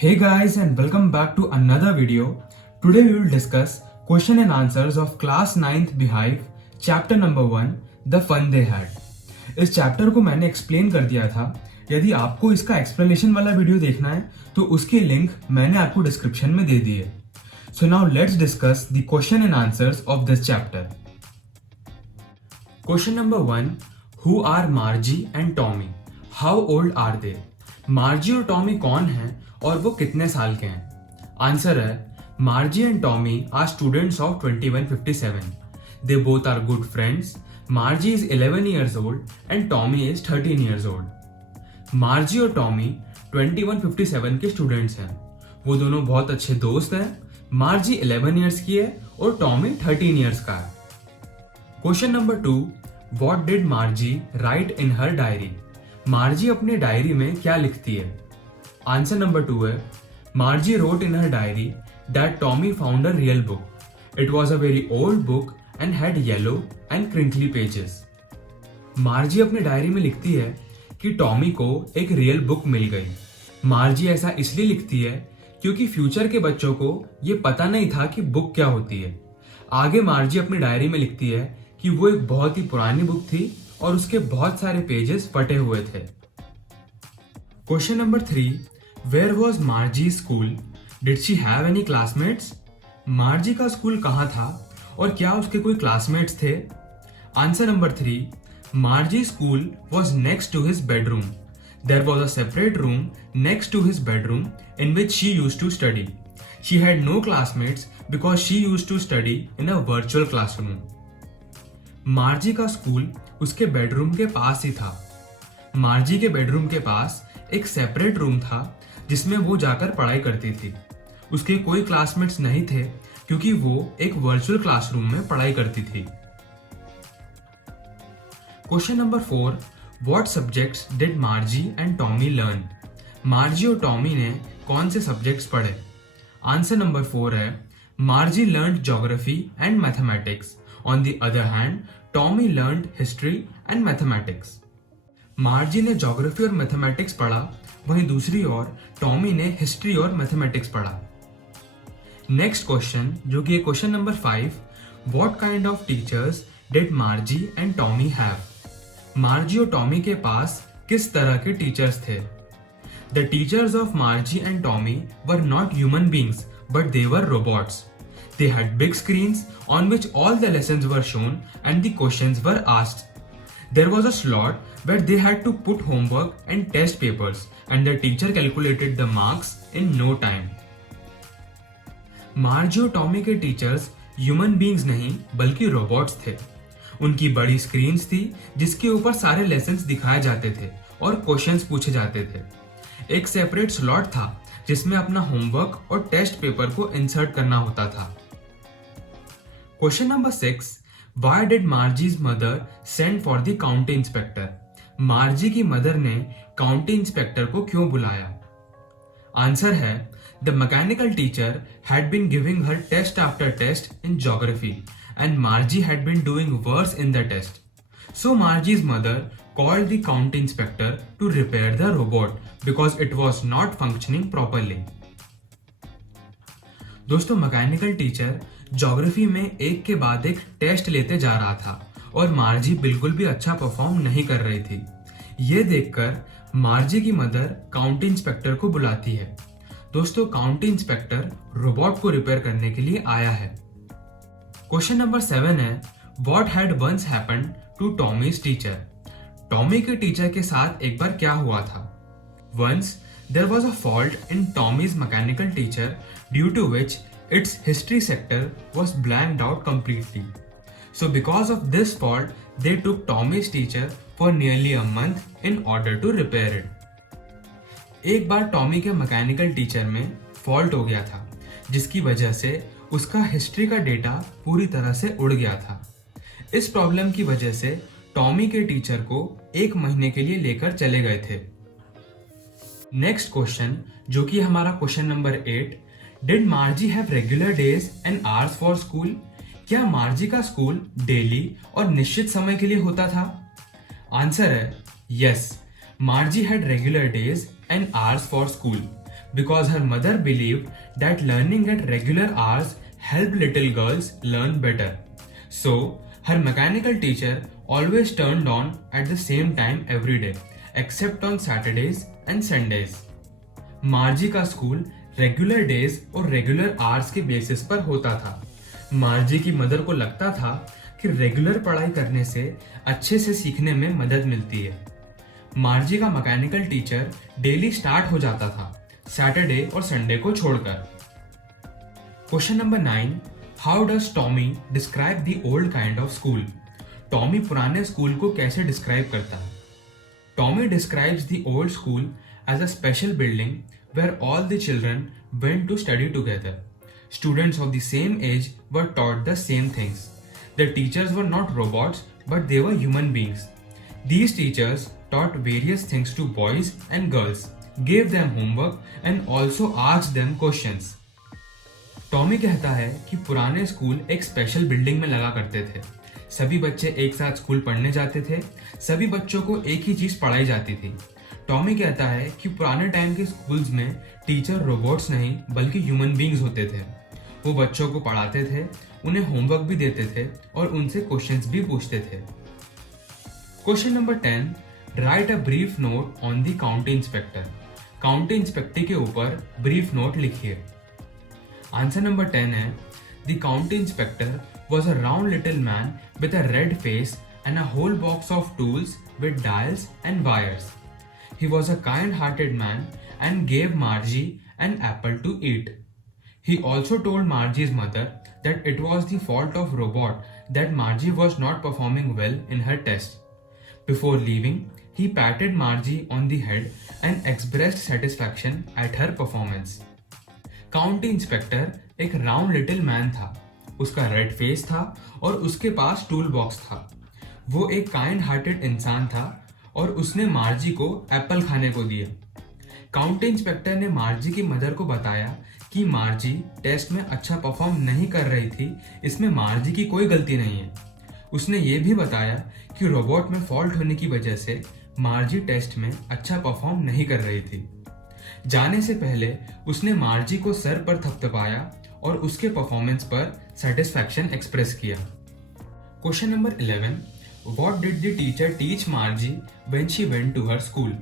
Hey guys and welcome back to another video. Today we will discuss question and answers of class 9th Beehive chapter number 1 The Fun They Had. इस chapter को मैंने explain कर दिया था. यदि आपको इसका एक्सप्लेनेशन वाला वीडियो देखना है तो उसकी लिंक मैंने आपको डिस्क्रिप्शन में दे दी है. So now let's discuss the question and answers of this chapter. Question number 1. Who are Margie and Tommy? How old are they? मार्जी और टॉमी कौन हैं और वो कितने साल के हैं? आंसर है Margie and Tommy are students of 2157. They both are good friends. Margie is 11 years old and Tommy is 13 years old. Margie और टॉमी 2157 के स्टूडेंट्स हैं. वो दोनों बहुत अच्छे दोस्त हैं. मार्जी 11 years की है और टॉमी 13 years का है. Question number 2. What did मार्जी right in her diary? मार्जी अपनी डायरी में क्या लिखती है? आंसर नंबर 2 है मार्जी wrote in her diary that Tommy found a real book. It was a very old book and had yellow and crinkly pages. मार्जी अपनी diary में लिखती है कि टॉमी को एक रियल बुक मिल गई. मार्जी ऐसा इसलिए लिखती है क्योंकि फ्यूचर के बच्चों को ये पता नहीं था कि बुक क्या होती है. आगे मार्जी अपनी डायरी में लिखती है कि वो एक बहुत ही पुरानी बुक थी और उसके बहुत सारे पेजेस फटे हुए थे. Question number 3. Where was Margie school? Did she have any classmates? Margie का स्कूल कहाँ था और क्या उसके कोई क्लासमेट्स थे? Answer number 3. Margie school was next to his bedroom. There was a separate room next to his bedroom in which she used to study. She had no classmates because she used to study in a virtual classroom. Margie का school उसके bedroom के पास ही था. मार्जी के bedroom के पास एक separate room था जिसमें वो जाकर पढ़ाई करती थी. उसके कोई क्लासमेट्स नहीं थे क्योंकि वो एक वर्चुअल क्लासरूम में पढ़ाई करती थी. Question number 4. What subjects did मार्जी and Tommy learn? मार्जी और टॉमी ने कौन से सब्जेक्ट्स पढ़े? आंसर नंबर 4 है मार्जी learned geography and mathematics. On the other hand, Tommy learned history and mathematics. मार्जी ने ज्योग्राफी और मैथमेटिक्स पढ़ा, वहीं दूसरी ओर टॉमी ने हिस्ट्री और मैथमेटिक्स पढ़ा. नेक्स्ट क्वेश्चन जो कि question number 5. What kind of teachers did Margie and Tommy have? मार्जी और टॉमी के पास किस तरह के टीचर्स थे? The teachers of Margie and Tommy were not human beings, but they were robots. They had big screens on which all the lessons were shown and the questions were asked. There was a slot where they had to put homework and test papers and the teacher calculated the marks in no time. मार्जी और Tommy के teachers human beings नहीं बल्कि robots थे. उनकी बड़ी screens थी जिसके ऊपर सारे लेसन्स दिखाए जाते थे और क्वेश्चंस पूछे जाते थे. एक सेपरेट स्लॉट था जिसमें अपना होमवर्क और टेस्ट पेपर को इंसर्ट करना होता था. Question number 6. Why did Margie's mother send for the county inspector? मार्जी की मदर ने काउंटी इंस्पेक्टर को क्यों बुलाया? आंसर है The mechanical teacher had been giving her test after test in geography and Margie had been doing worse in the test. So Margie's mother called the county inspector to repair the robot because it was not functioning properly. दोस्तों mechanical teacher geography में एक के बाद एक test लेते जा रहा था और मार्जी बिल्कुल भी अच्छा परफॉर्म नहीं कर रही थी. ये देखकर मार्जी की मदर काउंटी इंस्पेक्टर को बुलाती है. दोस्तों काउंटी इंस्पेक्टर रोबोट को रिपेयर करने के लिए आया है. क्वेश्चन नंबर 7 है what had once happened to Tommy's teacher? Tommy के टीचर के साथ एक बार क्या हुआ था? Once there was a fault in Tommy's mechanical teacher due to which its history sector was blanked out completely. So because of this fault, they took Tommy's teacher for nearly a month in order to repair it. एक बार Tommy के mechanical teacher में fault हो गया था जिसकी वजह से उसका हिस्ट्री का डेटा पूरी तरह से उड़ गया था. इस प्रॉब्लम की वजह से टॉमी के टीचर को 1 महीने के लिए लेकर चले गए थे. नेक्स्ट क्वेश्चन जो कि हमारा question number 8. Did मार्जी have regular days and hours for school? क्या मार्जी का स्कूल डेली और निश्चित समय के लिए होता था? आंसर है yes. मार्जी had regular days and hours for school because her mother believed that learning at regular hours helped little girls learn better. So, her mechanical teacher always turned on at the same time every day, except on Saturdays and Sundays. मार्जी का school regular days और regular hours के basis पर होता था। मार्जी की mother को लगता था कि रेगुलर पढ़ाई करने से अच्छे से सीखने में मदद मिलती है। मार्जी का मैकेनिकल टीचर डेली स्टार्ट हो जाता था सैटरडे और संडे को छोड़कर। Question number 9, how does Tommy describe the old kind of school? Tommy पुराने स्कूल को कैसे डिस्क्राइब करता है? Tommy describes the old school as a special building where all the children went to study together. Students of the same age were taught the same things. The teachers were not robots, but they were human beings. These teachers taught various things to boys and girls, gave them homework, and also asked them questions. Tommy कहता है कि पुराने school एक special building में लगा करते थे। सभी बच्चे एक साथ स्कूल पढ़ने जाते थे। सभी बच्चों को एक ही चीज पढ़ाई जाती थी। टॉमी कहता है कि पुराने टाइम के स्कूल्स में टीचर रोबोट्स नहीं बल्कि ह्यूमन बींग्स होते थे। वो बच्चों को पढ़ाते थे, उन्हें होमवर्क भी देते थे और उनसे क्वेश्चंस भी पूछते थे। Question number 10, right a brief note on the county inspector. County inspector के ऊपर ब्रीफ नोट लिखिए। आंसर नंबर 10 है, the county inspector was a round little man with a red face and a whole box of tools with dials and wires. He was a kind-hearted man and gave Margie an apple to eat. He also told Margie's mother that it was the fault of robot that Margie was not performing well in her test. Before leaving, he patted Margie on the head and expressed satisfaction at her performance. County inspector एक round little man था। उसका red face था और उसके पास tool box था। वो एक kind hearted इंसान था और उसने मार्जी को एप्पल खाने को दिया। काउंटी इंस्पेक्टर ने मार्जी की मदर को बताया कि मार्जी टेस्ट में अच्छा परफॉर्म नहीं कर रही थी, इसमें मार्जी की कोई गलती नहीं है। उसने ये भी बताया कि रोबोट में फॉल्ट होने की वजह से मार्जी टेस्ट में अच्छा परफॉर्म नहीं कर रही थी। जाने से पहले उसने मार्जी को सर पर थपथपाया और उसके परफॉर्मेंस पर सेटिस्फैक्शन एक्सप्रेस किया। Question number 11, what did the teacher teach Margie when she went to her school?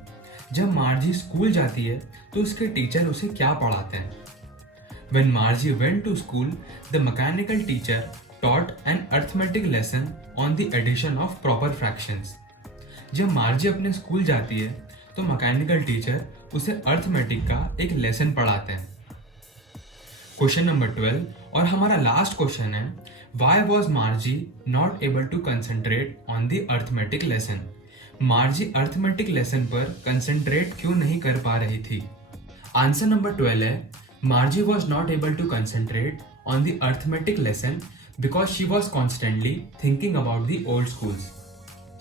जब मार्जी स्कूल जाती है तो उसके टीचर उसे क्या पढ़ाते हैं? When Margie went to school, the mechanical teacher taught an arithmetic lesson on the addition of proper fractions. जब मार्जी अपने स्कूल जाती है तो मैकेनिकल टीचर उसे अर्थमेटिक का एक लेसन पढ़ाते हैं। क्वेश्चन नंबर 12 और हमारा लास्ट क्वेश्चन है, why was Margie not able to concentrate on the arithmetic lesson? Margie arithmetic lesson पर कंसंट्रेट क्यों नहीं कर पा रही थी? आंसर नंबर 12 है, Margie was not able to concentrate on the arithmetic lesson because she was constantly thinking about the old schools.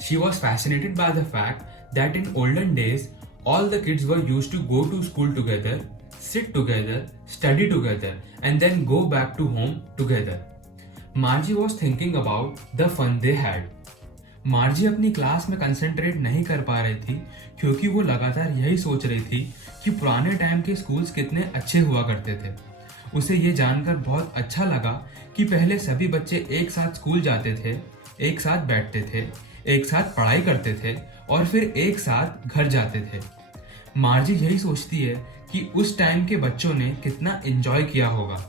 She was fascinated by the fact that in olden days, all the kids were used to go to school together, sit together, study together, and then go back to home together. Margie was thinking about the fun they had. मार्जी अपनी class में concentrate नहीं कर पा रही थी क्योंकि वो लगातार यही सोच रही थी कि पुराने टाइम के स्कूल्स कितने अच्छे हुआ करते थे। उसे ये जानकर बहुत अच्छा लगा कि पहले सभी बच्चे एक साथ स्कूल जाते थे, एक साथ बैठते थे, एक साथ पढ़ाई करते थे और फिर एक साथ घर जाते थे। मार्जी यही सोचती है कि उस टाइम के बच्चों ने कितना एंजॉय किया होगा।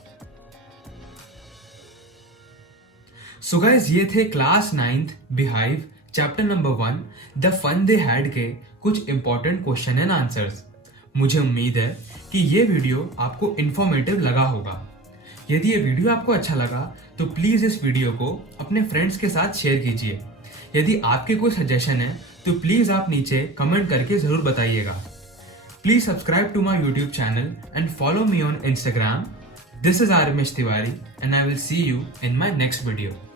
सो गाइस, ये थे class 9th beehive chapter number 1 the fun they had के कुछ इंपॉर्टेंट क्वेश्चन एंड आंसर्स। मुझे उम्मीद है कि ये वीडियो आपको इंफॉर्मेटिव लगा होगा। यदि ये वीडियो आपको अच्छा लगा तो प्लीज इस वीडियो को अपने फ्रेंड्स के साथ शेयर कीजिए। यदि आपके कोई सजेशन है तो प्लीज आप नीचे कमेंट करके जरूर बताइएगा। Please subscribe to my YouTube channel and follow me on Instagram. This is Arimesh Tiwari and I will see you in my next video.